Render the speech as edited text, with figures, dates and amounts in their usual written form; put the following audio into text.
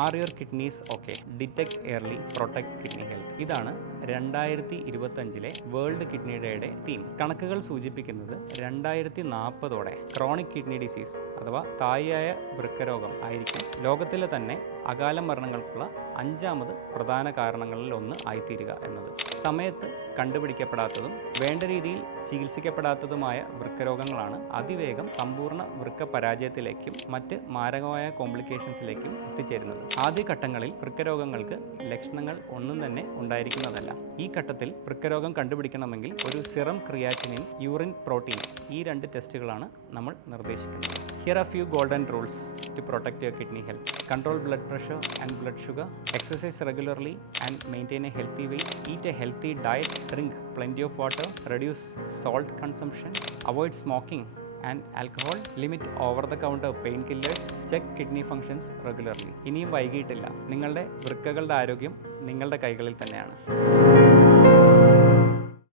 Are your kidneys okay, detect early, protect kidney health. ഇതാണ് 2025 world kidney ഡേയുടെ theme. കണക്കുകൾ സൂചിപ്പിക്കുന്നത് 2040 ക്രോണിക് കിഡ്നി ഡിസീസ് അഥവാ സ്ഥായിയായ വൃക്കരോഗം ആയിരിക്കും ലോകത്തിലെ തന്നെ അകാല മരണങ്ങൾക്കുള്ള 5ാമത് പ്രധാന കാരണങ്ങളിൽ ഒന്ന് ആയിത്തീരുക എന്നത്. സമയത്ത് കണ്ടുപിടിക്കപ്പെടാത്തതും വേണ്ട രീതിയിൽ ചികിത്സിക്കപ്പെടാത്തതുമായ വൃക്കരോഗങ്ങളാണ് അതിവേഗം സമ്പൂർണ്ണ വൃക്ക പരാജയത്തിലേക്കും മറ്റ് മാരകമായ കോംപ്ലിക്കേഷൻസിലേക്കും എത്തിച്ചേരുന്നത്. ആദ്യഘട്ടങ്ങളിൽ വൃക്കരോഗങ്ങൾക്ക് ലക്ഷണങ്ങൾ ഒന്നും തന്നെ ഉണ്ടായിരിക്കുന്നതല്ല. ഈ ഘട്ടത്തിൽ വൃക്കരോഗം കണ്ടുപിടിക്കണമെങ്കിൽ ഒരു സിറം ക്രിയാറ്റിനിൻ, യൂറിൻ പ്രോട്ടീൻ, ഈ 2 ടെസ്റ്റുകളാണ് നമ്മൾ നിർദ്ദേശിക്കുന്നത്. Here are few golden rules to protect your kidney health. Control blood pressure and blood sugar, exercise regularly and maintain a healthy weight, eat a healthy diet, drink plenty of water, reduce salt consumption, avoid smoking and alcohol, limit over the counter painkillers, check kidney functions regularly. ഇനിയും വൈകിയിട്ടില്ല. നിങ്ങളുടെ വൃക്കകളുടെ ആരോഗ്യം നിങ്ങളുടെ കൈകളിൽ തന്നെയാണ്.